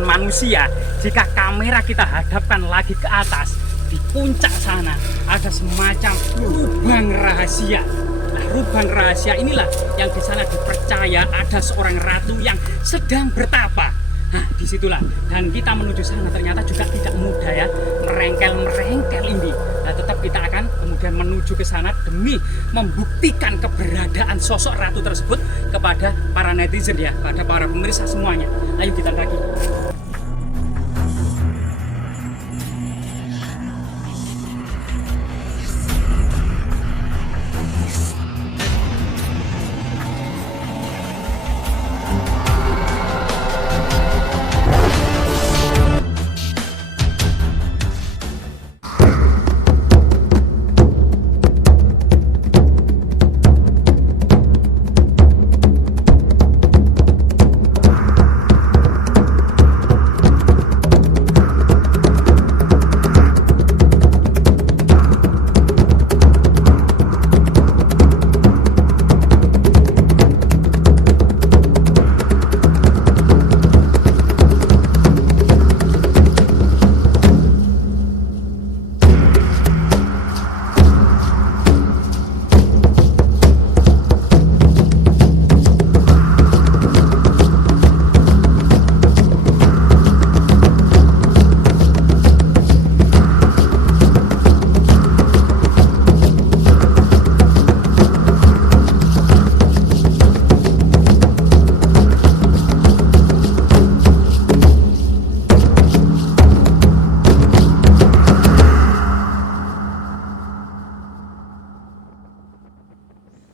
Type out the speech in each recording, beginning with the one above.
pandangan manusia, jika kamera kita hadapkan lagi ke atas, di puncak sana ada semacam lubang rahasia. Nah, lubang rahasia inilah yang di sana dipercaya ada seorang ratu yang sedang bertapa. Nah, disitulah. Dan kita menuju sana ternyata juga tidak mudah ya, merengkel ini. Nah, tetap kita akan kemudian menuju ke sana demi membuktikan keberadaan sosok ratu tersebut kepada para netizen ya, pada para pemirsa semuanya. Ayo kita lagi.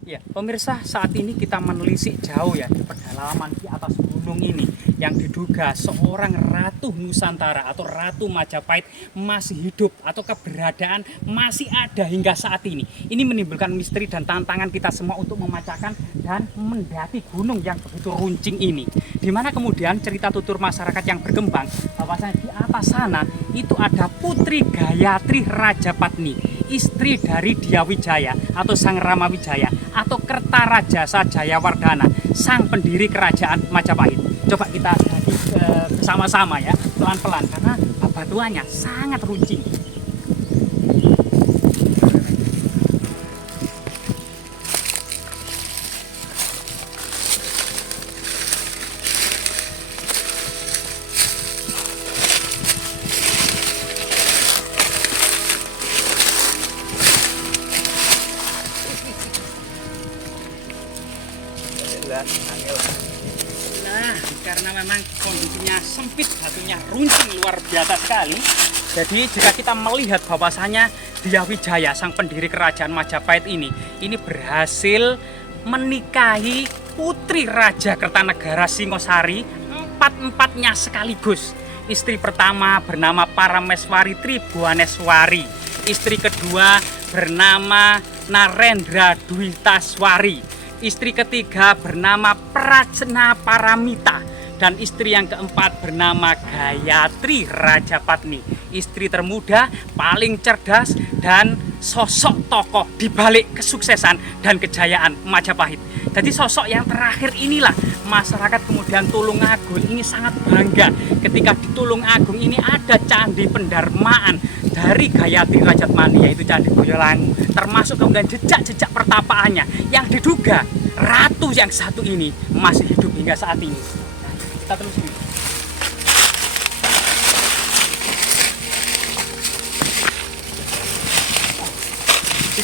Ya, pemirsa, saat ini kita menelisik jauh ya di pedalaman di atas gunung ini yang diduga seorang ratu Nusantara atau Ratu Majapahit masih hidup atau keberadaan masih ada hingga saat ini. Ini menimbulkan misteri dan tantangan kita semua untuk memecahkan dan mendaki gunung yang begitu runcing ini. Dimana kemudian cerita tutur masyarakat yang berkembang bahwasanya di atas sana itu ada Putri Gayatri Rajapatni, istri dari Diyawijaya atau Sang Ramawijaya atau Kertarajasa Jayawardhana, sang pendiri kerajaan Majapahit. Coba kita daki bersama-sama ya, pelan-pelan karena bebatuannya sangat runcing. Nah, karena memang kondisinya sempit, batunya runcing luar biasa sekali. Jadi jika kita melihat bahwasanya Diyawijaya, sang pendiri kerajaan Majapahit ini berhasil menikahi putri Raja Kertanegara Singosari empat-empatnya sekaligus. Istri pertama bernama Parameswari Tribhuwaneswari, istri kedua bernama Narendra Dwitaswari, istri ketiga bernama Prajna Paramita, dan istri yang keempat bernama Gayatri Rajapatni, istri termuda, paling cerdas, dan sosok tokoh di balik kesuksesan dan kejayaan Majapahit. Jadi sosok yang terakhir inilah masyarakat kemudian Tulungagung ini sangat bangga ketika di Tulungagung ini ada candi pendarmaan dari Gayatri Rajapatni, yaitu Candi Boyolangu, termasuk kemudian jejak-jejak pertapaannya yang diduga ratu yang satu ini masih hidup hingga saat ini. Nah, kita terus ini.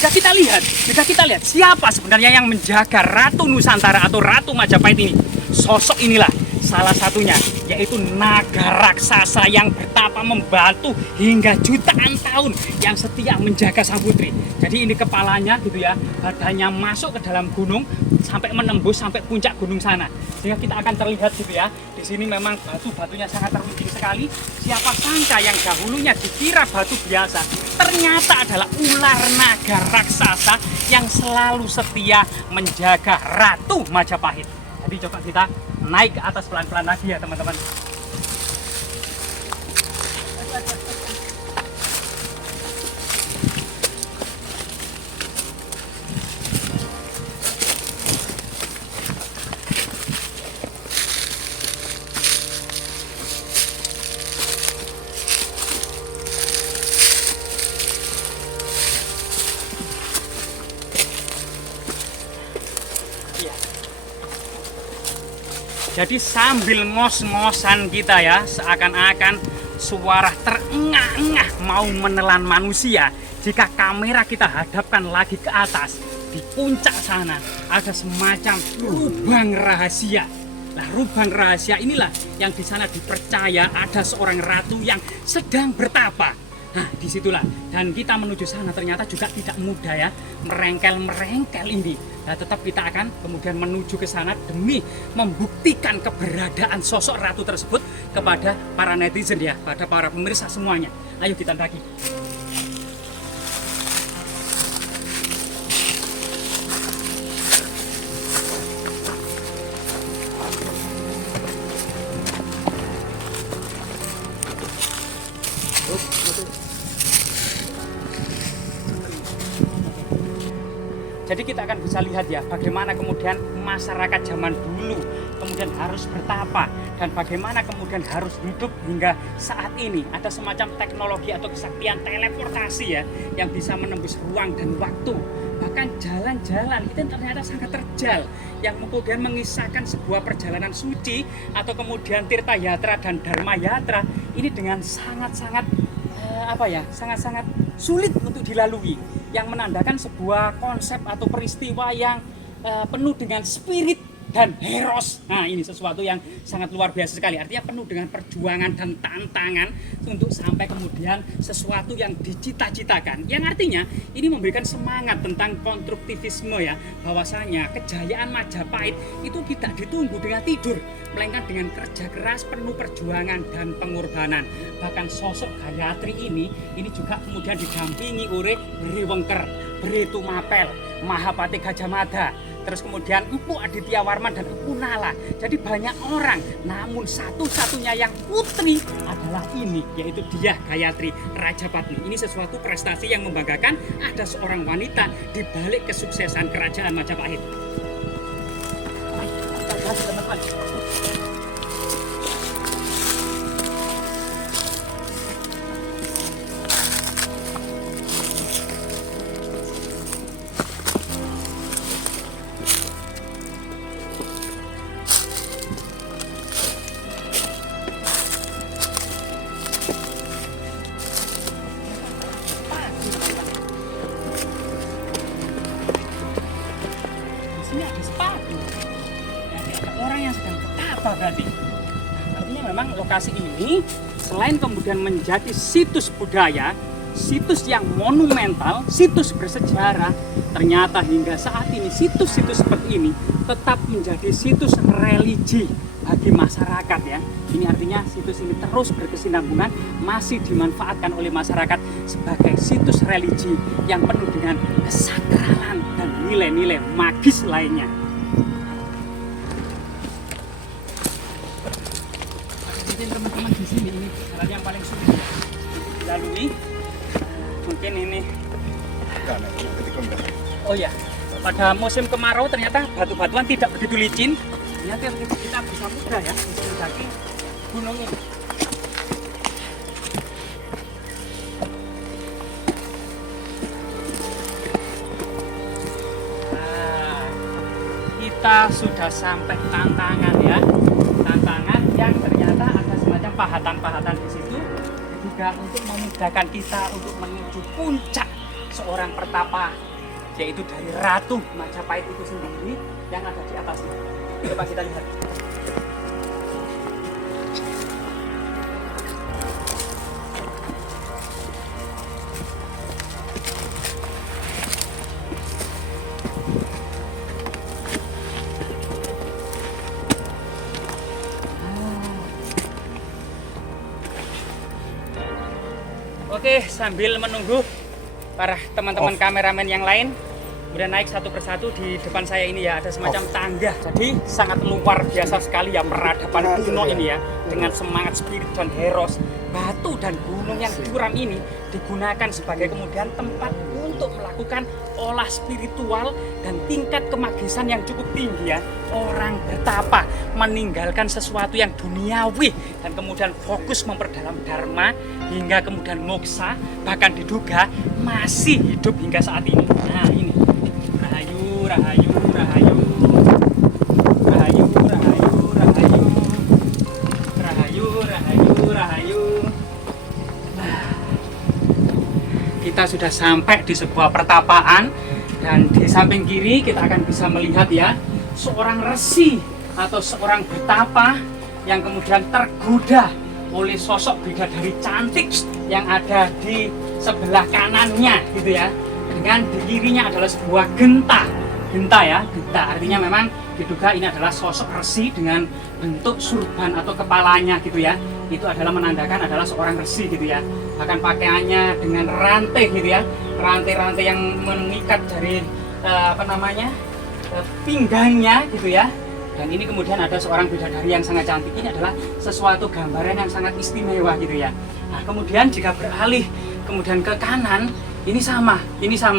Bisa kita lihat siapa sebenarnya yang menjaga Ratu Nusantara atau Ratu Majapahit ini. Sosok inilah salah satunya, yaitu naga raksasa yang bertapa membantu hingga jutaan tahun, yang setia menjaga sang putri. Jadi ini kepalanya gitu ya, badannya masuk ke dalam gunung sampai menembus sampai puncak gunung sana. Sehingga kita akan terlihat gitu ya. Di sini memang batunya sangat teruncing sekali. Siapa sangka yang dahulunya dikira batu biasa, ternyata adalah ular naga raksasa yang selalu setia menjaga Ratu Majapahit. Jadi coba kita naik ke atas pelan-pelan lagi ya teman-teman. Jadi sambil ngos-ngosan kita ya, seakan-akan suara terengah-engah mau menelan manusia. Jika kamera kita hadapkan lagi ke atas, di puncak sana ada semacam lubang rahasia. Nah, lubang rahasia inilah yang di sana dipercaya ada seorang ratu yang sedang bertapa. Nah, disitulah. Dan kita menuju sana ternyata juga tidak mudah ya. Merengkel-merengkel ini. Nah, tetap kita akan kemudian menuju ke sana demi membuktikan keberadaan sosok ratu tersebut kepada para netizen ya, pada para pemirsa semuanya. Ayo kita daki. Jadi kita akan bisa lihat ya bagaimana kemudian masyarakat zaman dulu kemudian harus bertapa dan bagaimana kemudian harus hidup hingga saat ini. Ada semacam teknologi atau kesaktian teleportasi ya yang bisa menembus ruang dan waktu. Bahkan jalan-jalan itu ternyata sangat terjal yang kemudian mengisahkan sebuah perjalanan suci atau kemudian tirta yatra dan dharma yatra ini dengan sangat-sangat sangat-sangat sulit untuk dilalui, yang menandakan sebuah konsep atau peristiwa yang penuh dengan spirit dan heros. Nah, ini sesuatu yang sangat luar biasa sekali. Artinya penuh dengan perjuangan dan tantangan untuk sampai kemudian sesuatu yang dicita-citakan. Yang artinya ini memberikan semangat tentang konstruktivisme ya, bahwasanya kejayaan Majapahit itu tidak ditunggu dengan tidur, melainkan dengan kerja keras, penuh perjuangan dan pengorbanan. Bahkan sosok Gayatri ini juga kemudian didampingi oleh Beri Wengker, Beri Tumapel, Mahapati Gajah Mada, terus kemudian Empu Aditya Warman dan Empu Nala. Jadi banyak orang, namun satu-satunya yang putri adalah ini, yaitu dia Gayatri Rajapatni. Ini sesuatu prestasi yang membanggakan, ada seorang wanita di balik kesuksesan kerajaan Majapahit. Teman-teman. Ini ada sepatu. Ada orang yang sedang bertapa berarti. Artinya memang lokasi ini selain kemudian menjadi situs budaya, situs yang monumental, situs bersejarah, ternyata hingga saat ini situs-situs seperti ini tetap menjadi situs religi bagi masyarakat ya. Ini artinya situs ini terus berkesinambungan, masih dimanfaatkan oleh masyarakat sebagai situs religi yang penuh dengan kesakralan dan nilai-nilai magis lainnya. Jadi teman-teman di sini ini jalan yang paling sulit dilalui. Mungkin ini. Oh ya, pada musim kemarau ternyata batu-batuan tidak begitu licin. Ternyata kita bisa mudah ya mendaki gunung ini. Nah, kita sudah sampai tantangan ya, tantangan yang ternyata ada semacam pahatan-pahatan di situ, juga untuk memudahkan kita untuk menuju puncak seorang pertapa, yaitu dari Ratu Majapahit itu sendiri yang ada di atasnya. Coba kita lihat. Oke, sambil menunggu para teman-teman kameramen yang lain kemudian naik satu persatu, di depan saya ini ya ada semacam tangga. Jadi sangat luar biasa sekali ya peradaban kuno ini ya, dengan semangat spirit dan heros. Batu dan gunung yang curam ini digunakan sebagai kemudian tempat untuk melakukan olah spiritual dan tingkat kemagisan yang cukup tinggi ya. Orang bertapa meninggalkan sesuatu yang duniawi dan kemudian fokus memperdalam dharma hingga kemudian moksa, bahkan diduga masih hidup hingga saat ini. Nah ini rahayu, rahayu, rahayu, rahayu, rahayu, rahayu. Rahayu. Kita sudah sampai di sebuah pertapaan, dan di samping kiri kita akan bisa melihat ya, seorang resi atau seorang betapa yang kemudian tergoda oleh sosok bidadari cantik yang ada di sebelah kanannya gitu ya. Dengan di kirinya adalah sebuah genta. Genta ya, genta artinya memang diduga ini adalah sosok resi dengan bentuk surban atau kepalanya gitu ya. Itu adalah menandakan adalah seorang resi gitu ya. Bahkan pakaiannya dengan rantai gitu ya, rantai-rantai yang mengikat dari pinggangnya gitu ya. Dan ini kemudian ada seorang bidadari yang sangat cantik. Ini adalah sesuatu gambaran yang sangat istimewa gitu ya. Nah, kemudian jika beralih kemudian ke kanan, ini sama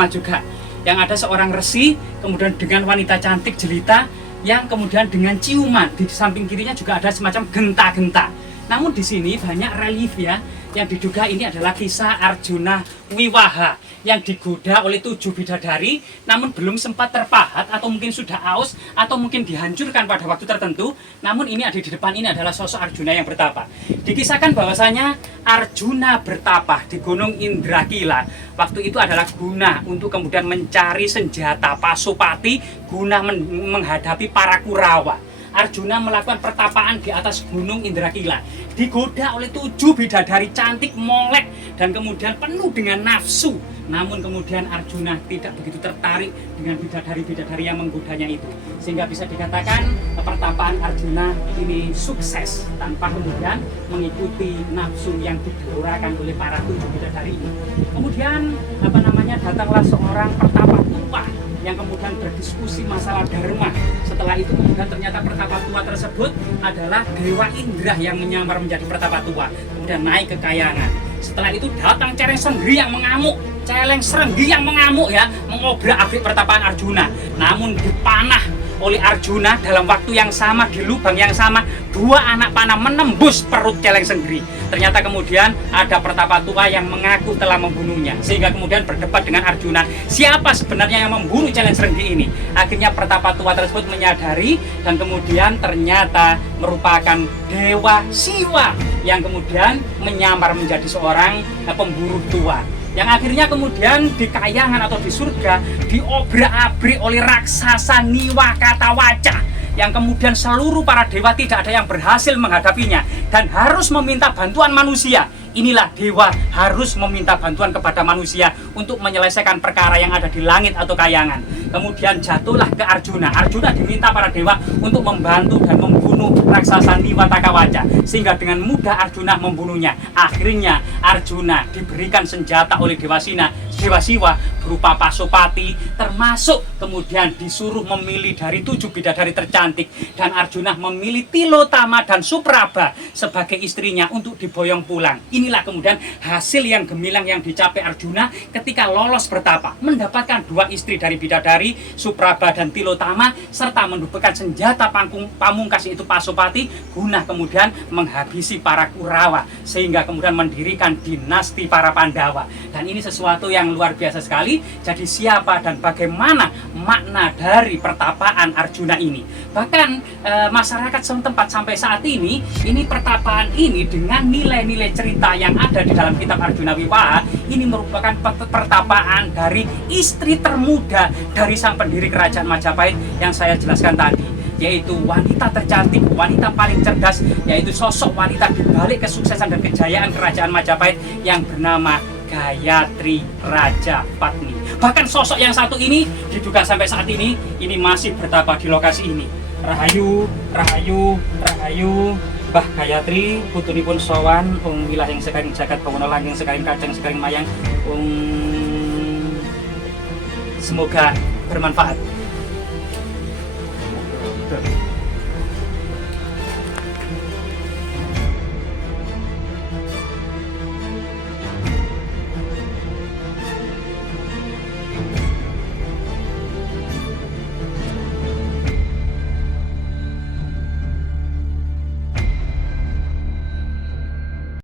juga. Yang ada seorang resi kemudian dengan wanita cantik jelita yang kemudian dengan ciuman. Di samping kirinya juga ada semacam genta-genta. Namun di sini banyak relief ya, yang diduga ini adalah kisah Arjuna Wiwaha yang digoda oleh 7 bidadari, namun belum sempat terpahat atau mungkin sudah aus atau mungkin dihancurkan pada waktu tertentu. Namun ini ada di depan, ini adalah sosok Arjuna yang bertapa. Dikisahkan bahwasanya Arjuna bertapa di Gunung Indrakila. Waktu itu adalah guna untuk kemudian mencari senjata Pasupati guna menghadapi para Kurawa. Arjuna melakukan pertapaan di atas Gunung Indrakila, digoda oleh 7 bidadari cantik, molek, dan kemudian penuh dengan nafsu. Namun kemudian Arjuna tidak begitu tertarik dengan bidadari-bidadari yang menggodanya itu, sehingga bisa dikatakan pertapaan Arjuna ini sukses tanpa kemudian mengikuti nafsu yang digelurakan oleh para 7 bidadari ini. Kemudian datanglah seorang pertapa tua yang kemudian berdiskusi masalah dharma. Setelah itu kemudian ternyata pertapa tua tersebut adalah Dewa Indra yang menyamar menjadi pertapa tua, kemudian naik ke kayangan. Setelah itu datang Celeng Serenggi yang mengamuk, ya, mengobrak-abrik pertapaan Arjuna. Namun dipanah oleh Arjuna dalam waktu yang sama, di lubang yang sama, 2 anak panah menembus perut Celeng Serenggi. Ternyata kemudian ada pertapa tua yang mengaku telah membunuhnya, sehingga kemudian berdebat dengan Arjuna, siapa sebenarnya yang membunuh Celeng Serenggi ini. Akhirnya pertapa tua tersebut menyadari, dan kemudian ternyata merupakan Dewa Siwa yang kemudian menyamar menjadi seorang pemburu tua, yang akhirnya kemudian di kayangan atau di surga diobrak-abrik oleh raksasa Niwakatawaca, yang kemudian seluruh para dewa tidak ada yang berhasil menghadapinya dan harus meminta bantuan manusia. Inilah dewa harus meminta bantuan kepada manusia untuk menyelesaikan perkara yang ada di langit atau kayangan. Kemudian jatuhlah ke Arjuna. Arjuna diminta para dewa untuk membantu dan membunuh raksasa Niwakatawaca, sehingga dengan mudah Arjuna membunuhnya. Akhirnya Arjuna diberikan senjata oleh Dewa Siwa berupa Pasupati, termasuk kemudian disuruh memilih dari 7 bidadari tercantik, dan Arjuna memilih Tilotama dan Supraba sebagai istrinya untuk diboyong pulang. Inilah kemudian hasil yang gemilang yang dicapai Arjuna ketika lolos bertapa, mendapatkan 2 istri dari bidadari, Supraba dan Tilotama, serta mendapatkan senjata pamungkas yaitu Pasupati guna kemudian menghabisi para Kurawa, sehingga kemudian mendirikan dinasti para Pandawa. Dan ini sesuatu yang luar biasa sekali. Jadi siapa dan bagaimana makna dari pertapaan Arjuna ini? Bahkan masyarakat setempat sampai saat ini pertapaan ini dengan nilai-nilai cerita yang ada di dalam kitab Arjuna Wiwaha ini merupakan pertapaan dari istri termuda dari sang pendiri kerajaan Majapahit yang saya jelaskan tadi, yaitu wanita tercantik, wanita paling cerdas, yaitu sosok wanita di balik kesuksesan dan kejayaan kerajaan Majapahit yang bernama Gayatri Rajapatni. Bahkan sosok yang satu ini diduga sampai saat ini masih bertapa di lokasi ini. Rahayu, Rahayu, Rahayu, Mbah Gayatri putunipun sowan wilah yang sekaring jagat bawana langgeng sekaring kajang sekaring mayang. Semoga bermanfaat.